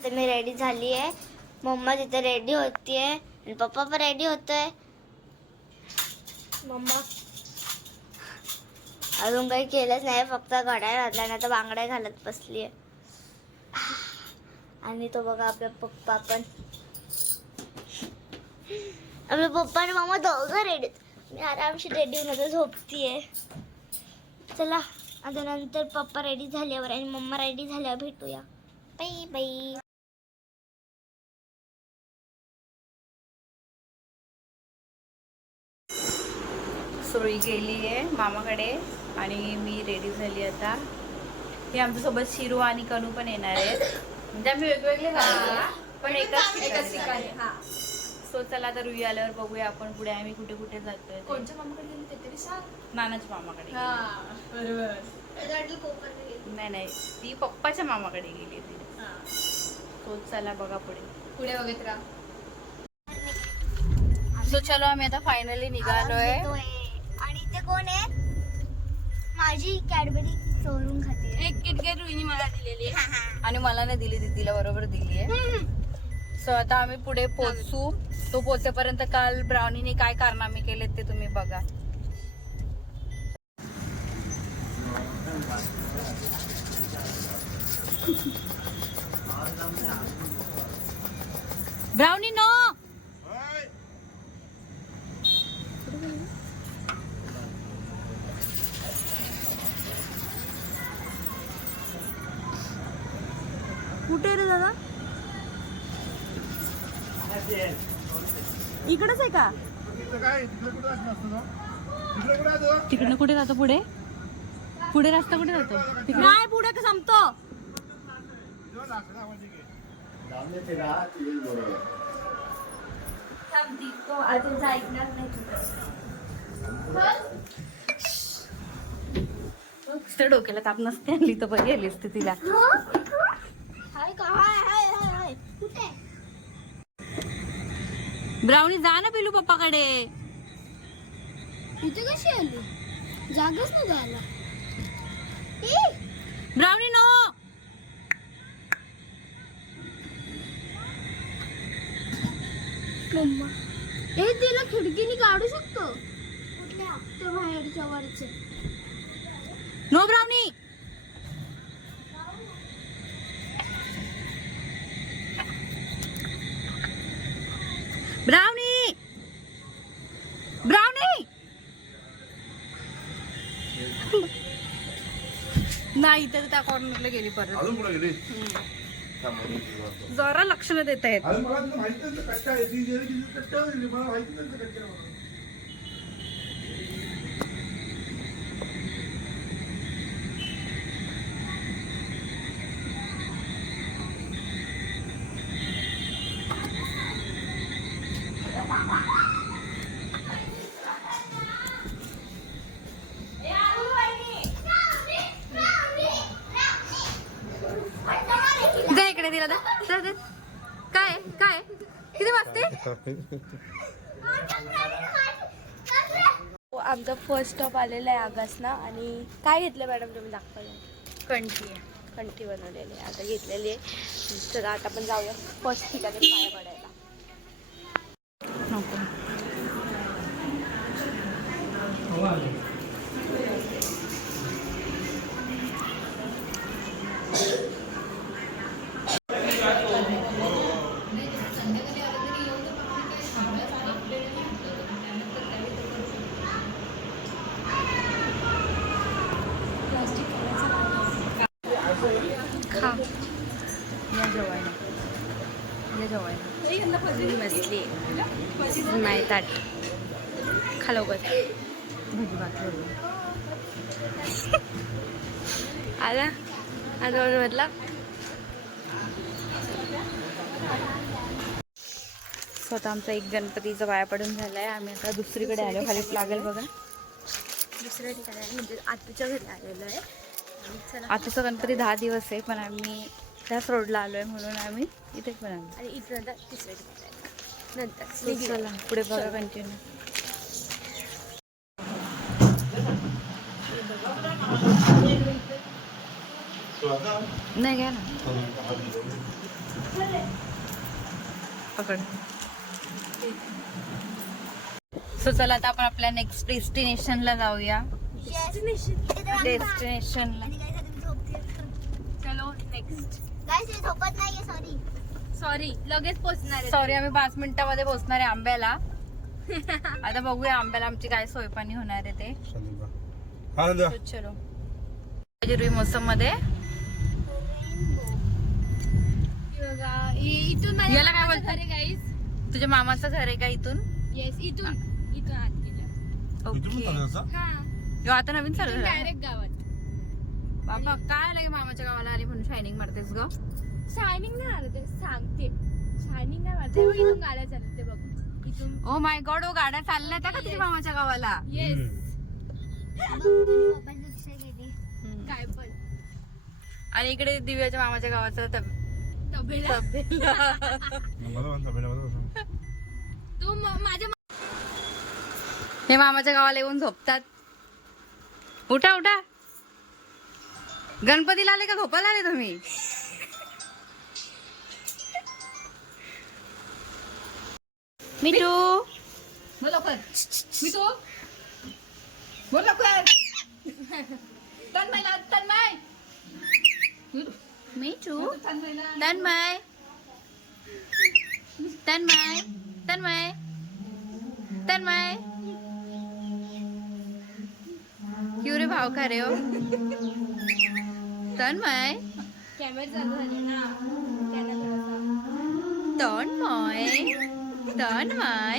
आता मी रेडी झाली आहे मम्मा तिथे रेडी होतीये. आणि पप्पा पण रेडी होतोय. मम्मा. अजून काही केलंच नाही फक्त घड्याळ घातला आणि आता बांगड्या घालत बसली आहे आणि तो बघा आपला पप्पा पण. आपले पप्पा आणि मामा दोघं रेडी मी आरामशी रेडी होऊन आता झोपतीये. चला आता नंतर पप्पा रेडी झाल्यावर आणि मम्मा रेडी झाल्यावर भेटूया. बाई बाई सोळी गेली आहे मामाकडे आणि मी रेडी झाली आता. हे आमच्यासोबत शिरू आणि कनू पण येणार आहेत. म्हणजे आम्ही वेगवेगळे पण एकाच ठिकाणी. सो चला आता रुई आल्यावर बघूया आपण पुढे आम्ही कुठे कुठे जातोय ते. कोणच्या मामाकडे गेली ते तरी सांग. नानाच्या मामाकडे. बरोबर. नाही नाही. ती पप्पाच्या मामाकडे गेली ती सो चला बघा पुढे. पुढे बघत राहा सो चलो आम्ही आता फायनली निघालोय. ते कोण आहे? माझी कॅडबरी चोरून खाते. एक किटकेट रुईनी मला दिलेली आणि मला नाही दिली दीदीला बरोबर दिली आहे. सो आता आम्ही पुढे पोहोचू तो पोहोचेपर्यंत काल ब्राउनीने काय कारनामे केलेत ते तुम्ही बघा ब्राउनी नो कुठे रे दादा? इकडच आहे का? तिकडनं कुठे जातो पुढे? पुढे रस्ता कुठे जातो? नाही पुढे का संपतो? ऐकणार नाही डोक्याला ताप नसते आणली तर बरी आली असते तिला हाय का हाय हाय हाय हाय कुठे ब्राउनी जा ना पिलू पप्पाकडे इथे कशी आली? जागच नाही जायला. Brownie no. मम्मा. हे तिला खिडकीने काढू शकतो. कुठल्या? त्या बाहेरच्या वरचे. नो ब्राउनी त्या कॉर्नरला गेली परत. अजून कुठे गेली? जरा लक्ष न देता येत. मला माहिती नाही कट्टा आहे. ती गेली की कट्टा दिली मला माहिती आहे म्हणून. जा इकडे दिला दा जा, जा. काय काय किती वाजते आमचा फर्स्ट स्टॉप आलेला आहे आगासना. आणि काय घेतलं मॅडम तुम्ही दाखवलं कंठी कंठी बनवलेली आहे. आता घेतलेली आहे. तर आता आपण जाऊया. फर्स्ट ठिकाणी पाया पडायला. नको. म्हटलं स्वतः आमचा एक गणपतीचा पाया पडून झालाय. आम्ही आता दुसरीकडे आलो. खाली लागेल बघा. दुसऱ्या ठिकाणी आहे, म्हणजे आतूच्या घरी आलेलो आहे. आताचा गणपती दहा दिवस आहे पण आम्ही त्याच रोडला आलोय म्हणून आम्ही इथे पण आलो. आणि इथं तिसऱ्या ठिकाणी आहे. नंतर. पुढे बघा कंटिन्यू नाही घ्या ना. पकड. सो चला आता आपण आपल्या नेक्स्ट डेस्टिनेशनला जाऊया. डेस्टिनेशनला चलो नेक्स्ट झोपत नाहीये सॉरी सॉरी लगेच सॉरी आम्ही पाच मिनिटामध्ये पोहोचणार आहे आंब्याला. आता बघूया आंब्याला आमची काय सोय पाणी होणार आहे ते. चलो. मोसममध्ये इ- इथून माझ्या याला काय मामाचं बोलतात? घर आहे गाईस तुझ्या मामाचं घर आहे का इथून? येस इथून. इथून आत गेलं ओके हा. यो, आता नवीन चालू झालं. डायरेक्ट गावात. बाबा काय लगे मामाच्या गावाला? आली म्हणून शायनिंग मारतेस ग. शायनिंग नाही मारत आहे, सांगते. शायनिंग नाही मारत. इथून गाड्या चालत ते बघ. इथून. ओ माय गॉड ओ गाड्या चालल्या त्या का तुझ्या मामाच्या गावाला? येस. काय पण. आणि इकडे दिव्याच्या मामाच्या गावाचं तब- तबेला. तबेला. तू माझ्या हे मामाच्या गावाला येऊन झोपतात. उठा उठा. गणपतीला आले का? झोपायला आले तुम्ही? मिठू. बोल लवकर. मी तू बोल लवकर. तन्मयला तन्मय. मिठू तन्मयला तन्मय तन्मय तन्मय तन्मय क्यू रे भाव खा रे हो तन्मय कॅमेरा चालू झाले ना त्याला थोडासा तन्मय तन्मय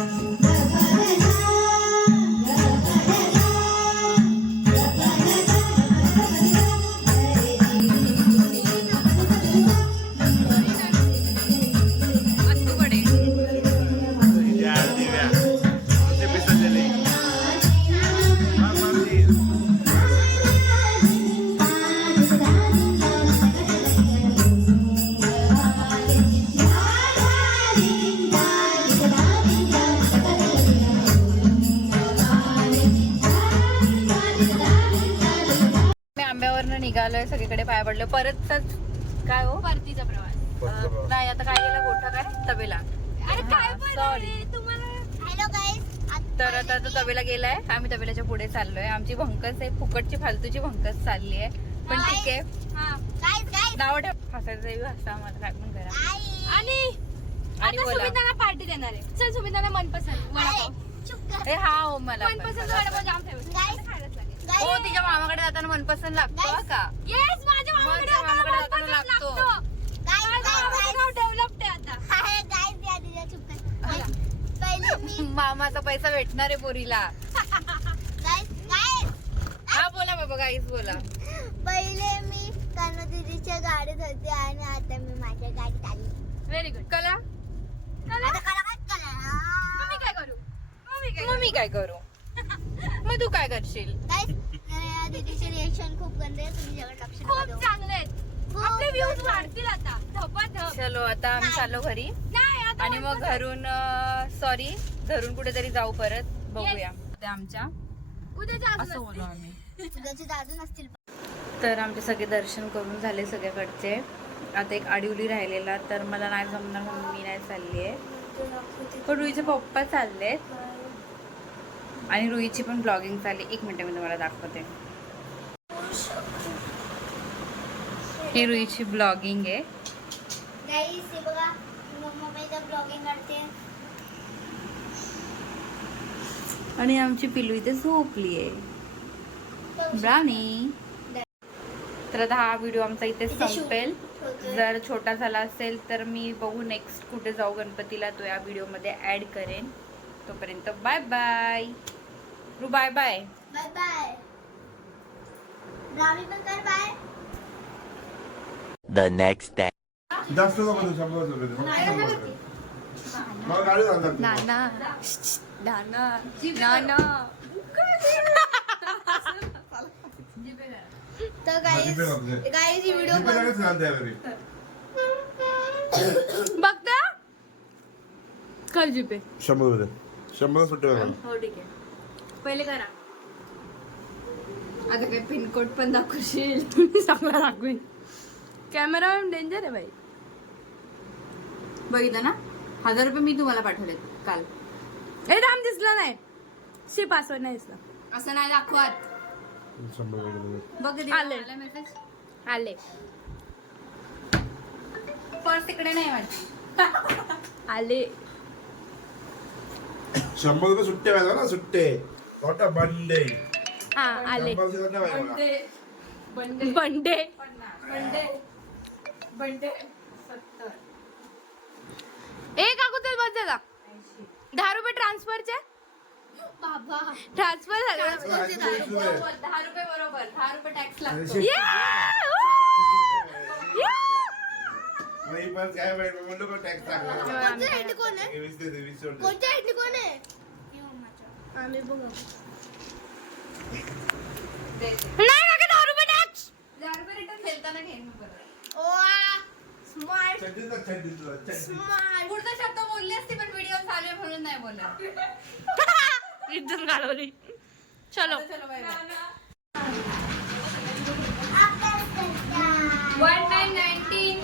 सगळीकडे पाय पडलो. परतच काय हो? परतीचा प्रवास. अं, नाही आता काय गेला? गोठा काय? तबेला. अरे काय हा, sorry. तुम्हाला हॅलो तर आता तो तबेला गेलाय. आम्ही तबेल्याच्या पुढे चाललोय. आमची भंकस आहे. फुकटची फालतूची भंकस चालली आहे. पण ठीक आहे. हा. नाव ठेव. हसायचं हसा मला काय पण करा. आणि आणि आता बोला. सुमिताला पार्टी देणार आहे. चल सुमिताला मनपसंत वडापाव. चुप कर. ए हा हो मला पण, मनपसंत मला वडापाव पण. जाम फेमस Guys. हो तिच्या मामाकडे जाताना मनपसंत लागतो हा का? येस माझ्या मामाकडे माझ्या मामाकडे मनपसंत जाताना लागतो. मामाचं नाव डेव्हलप्ड आहे आता. गाईस या दिल्या चुप कर. पहिले मी मामाचा पैसा भेटणार आहे पोरीला. हा बोला बाबा काहीच बोला. पहिले मी कन्नू दीदीच्या गाडीत होते आणि आता मी माझ्या गाडीत आली. व्हेरी गुड कला? आता कला काय कला काय करू? मग मी काय मग मी काय करू? मग तू काय करशील? गाईस दीदीचे रिएक्शन खूप गंदे आहे तुम्ही खूप. चांगले आहेत. खूप आपले व्ह्यूज वाढतील आता. धपाधप. चलो आता आम्ही चाललो घरी. नाही आता आणि मग. घरून सॉरी घरून कुठेतरी जाऊ परत. बघूया. ते आमच्या. असं बोलू. आम्ही. तर आमचे सगळे दर्शन करून झाले सगळ्याकडचे. आता एक आडिवली राहिलेला तर मला नाही जमणार म्हणून मी नाही चालली आहे पण रुईचे पप्पा चाललेत. आणि रुईची पण ब्लॉगिंग चालली एक मिनिट मी तुम्हाला दाखवते. ही रुईची ब्लॉगिंग आहे. बघा ब्लॉगिंग करते. आणि आमची पिलू इथे झोपली आहे. ब्राणी तर आता हा व्हिडिओ आमचा इथे संपेल. जर छोटा झाला असेल तर मी बघू नेक्स्ट कुठे जाऊ गणपतीला तो या व्हिडिओमध्ये ऍड करेन. तोपर्यंत बाय बाय रू bye bye bye bye Brownie पण कर बाय The next day. जास्त नको देऊ, शंभर रुपये दे. फक्त शंभर रुपये. मला गाडी आणतात तू. नाना नाना नाना तर हा, गाईस जीपे लागते. गाईस ही व्हिडिओ जीपे लगेच घालते यावेळी. बघता कर जीपे शंभर रुपये शंभर सुट्टे बघा हो ठीक आहे पहिले करा. आता काय पिनकोड पण दाखवशील तुम्ही चांगला दाखवेन. कॅमेरा डेंजर आहे बाई. बघितलं ना? हजार रुपये मी तुम्हाला पाठवलेत काल. ए राम दिसला नाही. शी पासवर्ड नाही दिसला. असं नाही दाखवत. बघ आले. आला पर्स तिकडे नाही माझी आले. शंभर रुपये सुट्टे पाहिजे ना सुट्टे. मोठा बंडे हा आले पाहिजे मला. बंडे ए काकू चल बस झाला दहा रुपये ट्रान्सफरचे बाबा ट्रान्सफर झाले. दहा रुपये बरोबर दहा रुपये टॅक्स लागतो आम्ही बघू. नाही काका दहा रुपये टॅक्स दहा रुपये रिटर्न देताना घेईन मी परत ओ स्मार्ट पुढचा शब्द बोलली असती पण व्हिडिओ चालू आहे म्हणून नाही बोलत. इज्जत घालवली. चलो. चलो बाय वन नाईन नाईन्टीन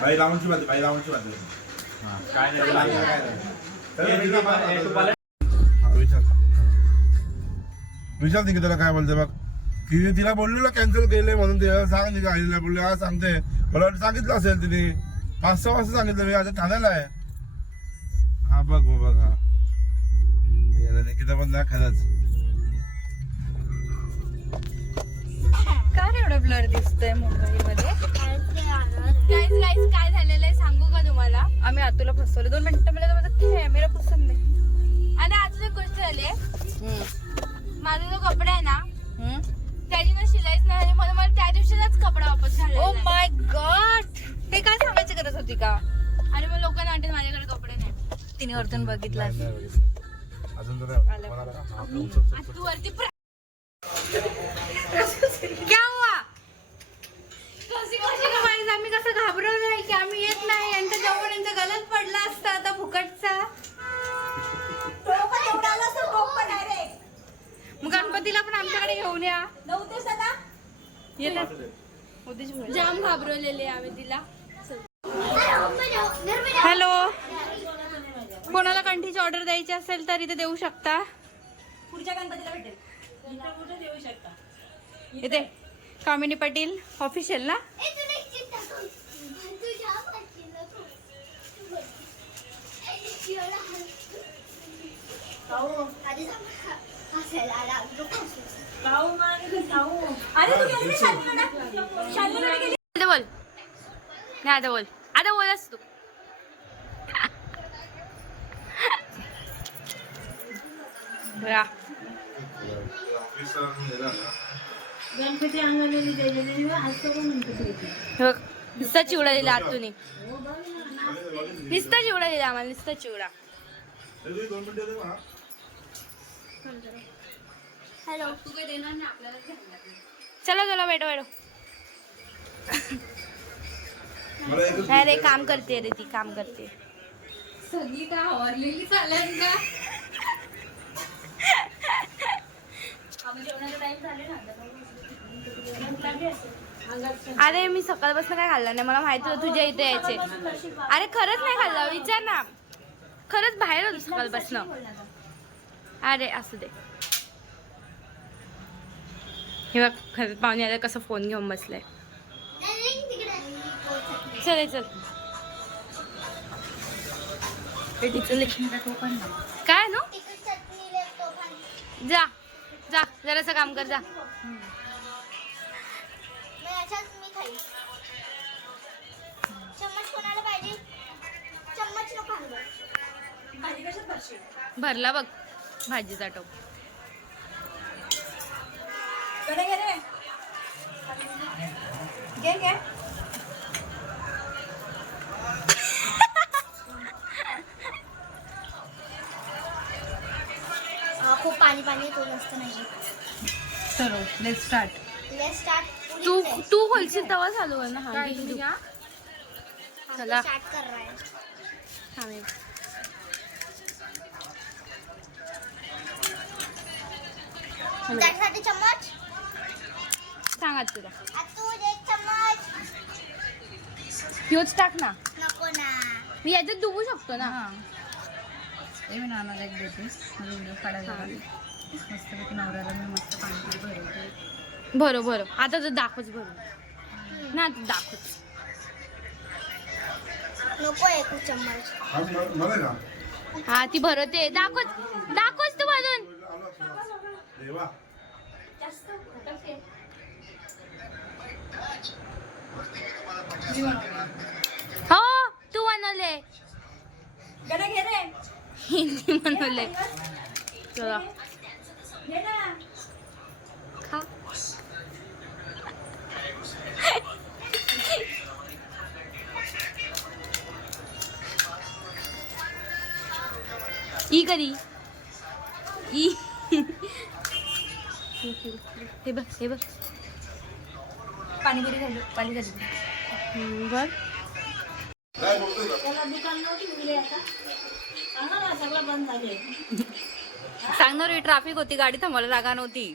बाई बाजू बाई लावूनची बाजू. तुला- विचार बघ. की त्याला काय बोलते बघ? तिने तिला बोललेलं कॅन्सल केले म्हणून तिला सांग तिच्या आईला बोलले आज सांगते. मला वाटतं सांगितलं असेल तिने. पाच सहा वाजता सांगितलं मी आता ठाण्याला आहे. हा बघ बघ हा. याला निकिता पण ना खरंच. का एवढं ब्लर दिसतंय मुंबईमध्ये? तुम्हाला आम्ही आतूला फसवलं. दोन मिनिटं मला तर माझा कॅमेरा पसंत नाही आणि अजून एक गोष्ट झाली आहे. माझा जो कपडा आहे ना त्याची मला शिलाईच नाही म्हणून मला त्या दिवशीचाच कपडा वापस ओ. माय गॉड ते काय सांगायची गरज होती का? आणि मग लोकांना वाटत माझ्याकडे कपडे नाही. तिने वरतून बघितला. अजून. तू वरती क्या हुआ कशी कशी का बाई, आम्ही कसं घाबरवलंय की आम्ही येत नाही यांच्या जवळ यांचा गलत पडला असता आता फुकटचा. मग गणपतीला पण आमच्याकडे घेऊन या. येतात. जाम घाबरवलेले आम्ही तिला. हॅलो. कोणाला कंठीची ऑर्डर द्यायची असेल तर इथे देऊ शकता. इथे कामिनी पाटील ऑफिशियल ना? आता बोल नाही आता बोल आता बोलस तू गणपती हे नुसता चिवडा दिला आतून. नुसता चिवडा दिला आम्हाला नुसता चिवडा. हॅलो. चलो चलो बैठो बैठो. नाही रे काम करते रे ती काम करते. सगळी का आवरलेली चालेल का? अरे मी सकाळपासून काय खाल्लं नाही मला माहिती होतं तुझ्या इथे यायचे. अरे खरंच नाही खाल्लं विचार ना. खरंच बाहेर होतो सकाळपासून. अरे असू दे. हे बघ खरंच पाहुणे आले कसं फोन घेऊन बसलाय चल चल. काय नो? जा जा जरासं काम कर जा. मी खाईल चम्मच कोणाला पाहिजे? चम्मच नको आणू भरला बघ भाजीचा टोप. खूप पाणी पाणी येतो नसतं नाही चलो लेट स्टार्ट लेट स्टार्ट तू तू खोलशील तेव्हा चालू कर ना. हा चला. त्यासाठी चम्मच? सांगा तुला. तू एक चम्मच. ह्योच टाक ना. नको ना. मी याच्यात डुबू शकतो ना. हा. ते मी नानाला एक देते. व्हिडिओ काढायला मस्तपैकी नवऱ्याला मी मस्त पाणी भरवते. बरं बरं आता तर दाखवच बरं ना आता दाखवच. नको एक चम्मच. हा, हा ती भरवते. दाखवच दाखवच तू देवा. हो तू बनवले. हिंदी बनवले. चला ई कधी? ई हे बघ हे बघ. पाणीपुरी खाल्ली पाणी झाली का सांगणार ही ट्रॅफिक होती गाडी थांबवायला जागा नव्हती.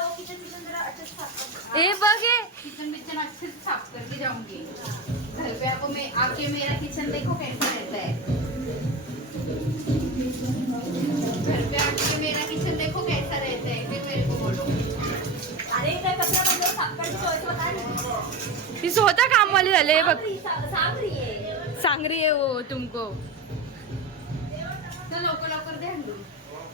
हे बघ. हे किचन बिचन अच्छे से साफ करके जाऊंगी. घर पे आपको मैं आके मेरा किचन देखो कैसा रहता है. घर पे आके मेरा किचन देखो कैसा रहता है. फिर मेरे को बोलो. ती स्वतः कामवाली झाले हे बघ. सांग रही है वो तुमको. लवकर लवकर दे हँडून.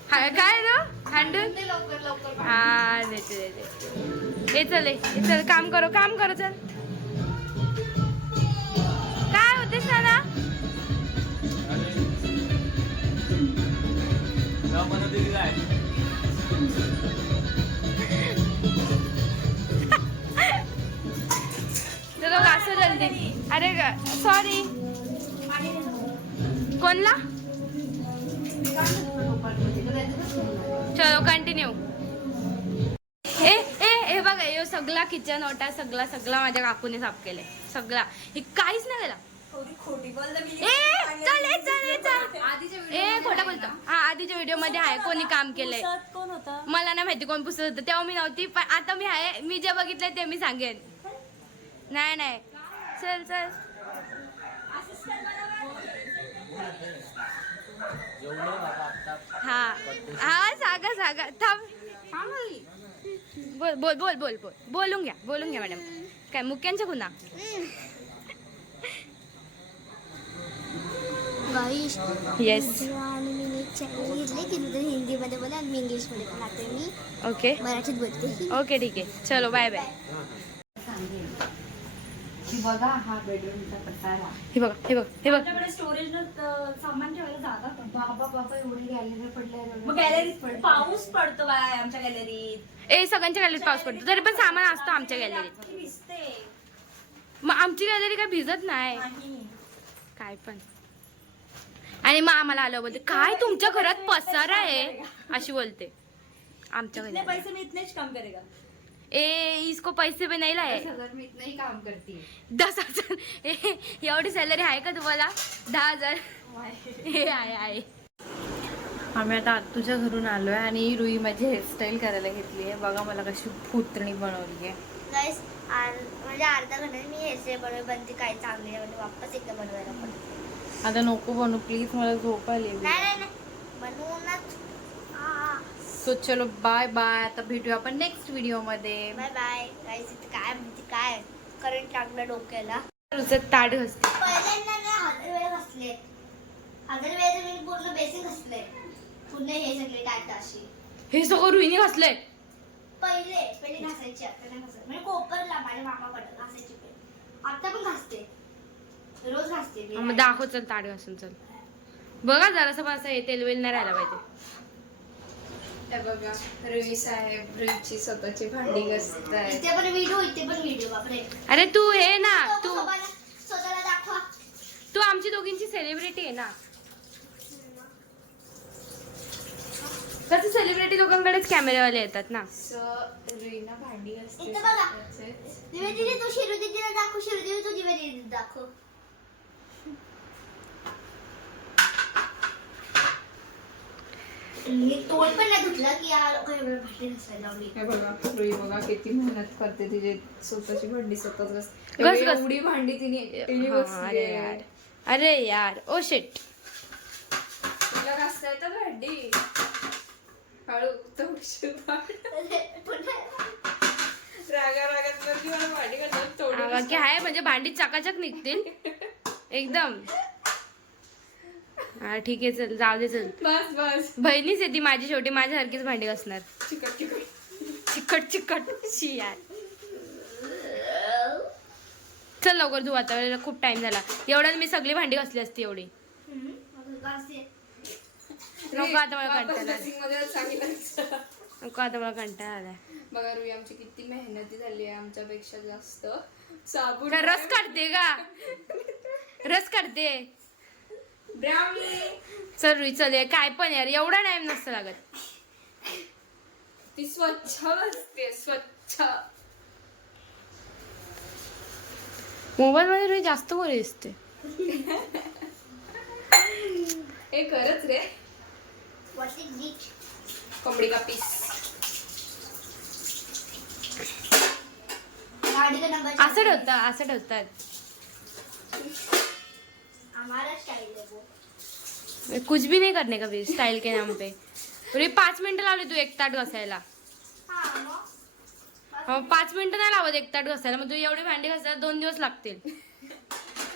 काय रे? हँडून? लवकर लवकर. हा देते देते. ये चल ये चल काम करो काम करो चल. काय होते सना चलो असं जल्दी. अरे सॉरी कोणला? चलो कंटिन्यू सगळा किचन ओटा सगळा सगळा माझ्या काकूने साफ केले सगळा. हे काहीच नाही गेला ए खोटा बोलतो. हा आधीच्या व्हिडिओमध्ये आहे कोणी काम केलंय. मला नाही माहिती कोण पुसत होतं. तेव्हा मी नव्हती पण आता मी आहे. मी जे बघितलंय ते मी सांगेन. नाही नाही. चल चल. हा. हा सांगा सांगा. थांब. बोल बोल बोल बोल बोल. बोलून घ्या बोलून घ्या मॅडम. काय मुक्यांच्या खुना गाईश येस आणि मी एक चॅनल घेतले की तुझं हिंदीमध्ये बोला आणि मी इंग्लिशमध्ये पण आता मी. ओके मराठीत बोलते. ओके ठीक आहे. चलो बाय बाय बघा हा बेडरूमचा पसारा हे बघा हे बघ हे बघ. आपल्याकडे स्टोरेज सामान ठेवायला जागा पण बाबा बाबा एवढे गॅलरी पडले मग गॅलरीत पड पाऊस पडतो बाय आमच्या गॅलरीत ए सगळ्यांच्या गॅलरीत पाऊस पडतो. तरी पण सामान असतो आमच्या गॅलरीत भिजते मग आमची गॅलरी काय भिजत नाही. नाही. काय पण. आणि मग आम्हाला आलं बोलते काय तुमच्या घरात पसारा आहे? अशी बोलते. आमच्या पैसे में इतने च काम करेगा. ए इसको पैसे भी नाही लाये हजार मी इथनंही काम करते। दस हजार? ए, एवढी सॅलरी आहे का तुम्हाला? दहा हजार? हे आहे आहे आम्ही आता आत्तूच्या घरून आलोय आणि रुई माझी हेअरस्टाईल करायला घेतली आहे. बघा मला कशी फुतणी बनवली आहे. म्हणजे अर्धा घंटा मी हेअरस्टाईल बनवली बनते काय चांगली आहे म्हणजे वापस एकदा बनवायला पण. आता नको बनू प्लीज मला झोप आली नाही नाही नाही. बनवूनच सो चलो बाय बाय आता भेटूया आपण नेक्स्ट व्हिडिओमध्ये. बाय बाय इथे काय म्हणते काय? करंट लागलं डोक्याला. रुचत ताट घसते पहिल्यांदा ना हजार वेळा घासले हजार वेळेचे मी पूर्ण बेसिक घासले. पूर्ण हे सगळे टाटा अशी हे सगळं रुईने घासलंय. पहिले पहिले घासायची आता नाही म्हणजे कोपरला माझ्या मामाकडे घासायची पहिले आता पण घासते. रोज घासते मी. मग दाखव चल ताट घासून चल. बघा जरासं पण असं हे तेल वेल नाही राहायला पाहिजे. बघा रुई साहेब रुईची स्वतःची भांडी घसत आहे इथे पण व्हिडिओ इथे पण व्हिडिओ बापरे. अरे तू हे ना तू स्वतःला दाखवा. तू आमची दोघींची सेलिब्रिटी आहे ना. कसं सेलिब्रिटी लोकांकडेच कॅमेरेवाले येतात ना. सो रुईना भांडी घसते इथं बघा. स्वतःचेच. दिवे दिदी तू शिरू दिदीला दाखव शिरू दिदी तू दिवे दिदी दाखव. मी तोंड पण नाही धुतलं की या लोक एवढं भांडी घासायला लावली हे बघा रुई बघा किती मेहनत करते तिची स्वतःची भांडी स्वतःच घसते घस, एवढी- घस. एवढी भांडी तिने हा, घसली अरे आहे. यार. अरे यार ओ शेट. तुला घासता येतं भांडी. हळू थोडीशी रागा रागात मला भांडी थोडी आहे म्हणजे भांडी चकाचक निघतील. एकदम. हा ठीक आहे चल जाऊ दे चल. बस बस. बहिणीच आहे ती माझी शेवटी माझ्यासारखीच भांडी घासणार. चिकट चिकट. चिकट चिकट. शी यार. चल लवकर तू आता खूप टाइम झाला. एवढ्यात मी सगळी भांडी घासली असती एवढी. नको आता मला कंटाळा नको आता मला कंटाळा आलाय. बघा रुई आमची किती मेहनती झाली आहे आमच्यापेक्षा जास्त. साबून रस काढते का? रस काढते. चल रुई चल. काय पण यार एवढा टाइम नसतं लागत. ती स्वच्छ असते स्वच्छ. मोबाईल मध्ये रुई जास्त बरी दिसते. हे खरंच रे. कोंबडी का पीस. गाड़ी का नंबर असं ठेवतात असं ठेवतात. हमारा स्टाइल है वो। कुछ भी नहीं करने का फिर स्टाइल के नाम पे। रुई पाच मिनिटं लावली तू एक ताट घासायला। मग? पाच मिनिटं नाही लावत एक ताट घासायला मग तू एवढी भांडी घासायला दोन दिवस लागतील.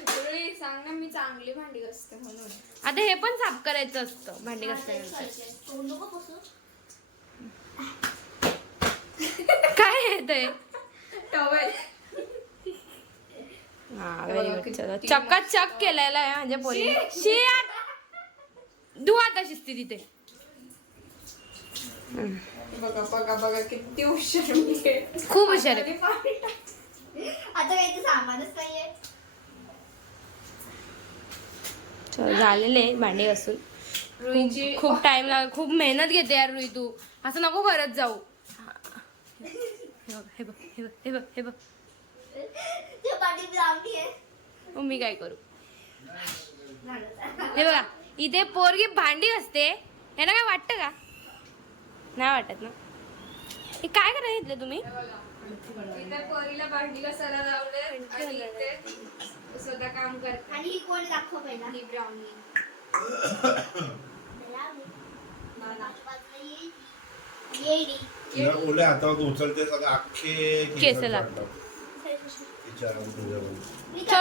रुई सांग ना मी चांगली भांडी घासते म्हणून. आता हे पण साफ करायचं असतं भांडी घासल्यानंतर पुसू. काय आहे ते? टॉवेल हा हे व्हेरी बघा गुड किती चलो मस्त. चकाचक केलेला आहे म्हणजे पोरी शी धु आता शिस्ती तिथे. बघा बघा बघा किती हुशार. खूप हुशार आहे. आता काही सामानच नाहीये. झालेले भांडी घासून. रुईची खूप टाइम लाग खूप मेहनत घेते यार रुई तू. असं नको करत जाऊ. हे. बघ हे बघ हे बघ हे बघ हे मग मी काय करू? हे बघा इथे पोरगी भांडी असते यांना काय वाटतं का? नाही वाटत ना? हे काय करायला घेतलं तुम्ही? पोरीला भांडी घासायला लावले आणि इथे स्वतः काम करते. आणि ही कोण दाखव पहिला? ही ब्राउनी लावली. माझ्या बाजूला येईल. येडी. तिला ओल्या हातावर उचलते सगळं अख्खे केस लागतात. तिच्या मी चल